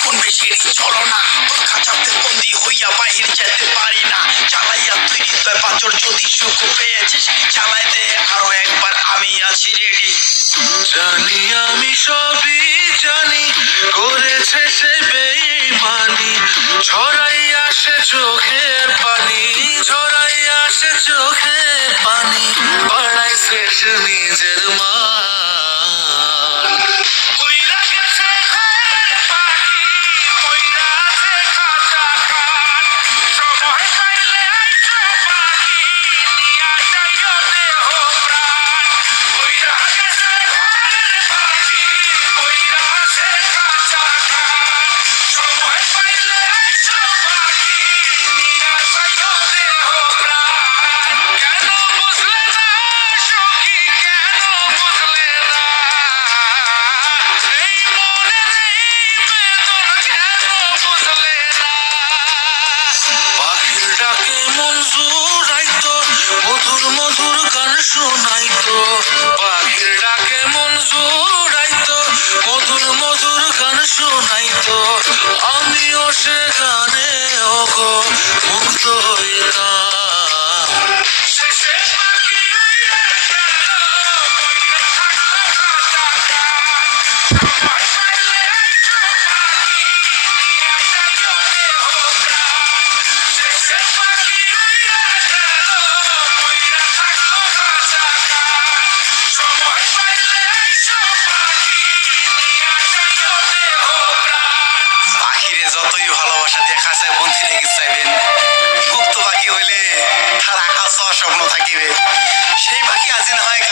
কোন বেশি চলো না তোর খাঁচাতে বন্দি হইয়া বাহির যেতে পারি না চালাইয়া তুই হৃদয় পাঁচর যদি সুখ পেয়েছিস চালাই দে আরো একবার আমি আছি রেডি জানি আমি সবই জানি করেছে সে বেঈমানি ঝরাই আসে চোখের পানি ঝরাই আসে চোখের পানি বাড়াই শেষ নিজের মান কইরা গেছে ঘরের পাখি কইরা আছে খাঁচা খান সময় পাইলে আইসো পাখি নিয়া যাইও দেহ প্রাণ কইরা গেছে ঘরের পাখি কইরা আছে খাঁচা খান সময় পাইলে আইসো পাখি নিয়া যাইও দেহ প্রাণ কেন বুঝলে না সখী কেন বুঝলে না এই মনের এই বেদন কেন বুঝলে না পাখির ডাকে মন জুড়াইতো মধুর মধুর গান শোনাইতো পাখির ডাকে মন জুড়াইতো মধুর মধুর গান শোনাইতো আমিও সে গানে ওগো মুগ্ধ হইতাম শেষে পাখি উড়ে গেল কইরা থাকলো খাঁচা খান সময় পাইলে আইসো পাখি নিয়া যাইও দেহ প্রাণ শেষে পাখি উড়ে গেল কইরা থাকলো খাঁচা খান সময় পাইলে আইসো পাখি নিয়া যাইও দেহ প্রাণ পাখিরে যতই ভালোবাসা দেখা যায় বন্দি রেখে চাইবেন মুক্ত পাখি হইলে তার আকাশ স্বপ্ন থাকিবে সেই পাখি আজি না হয়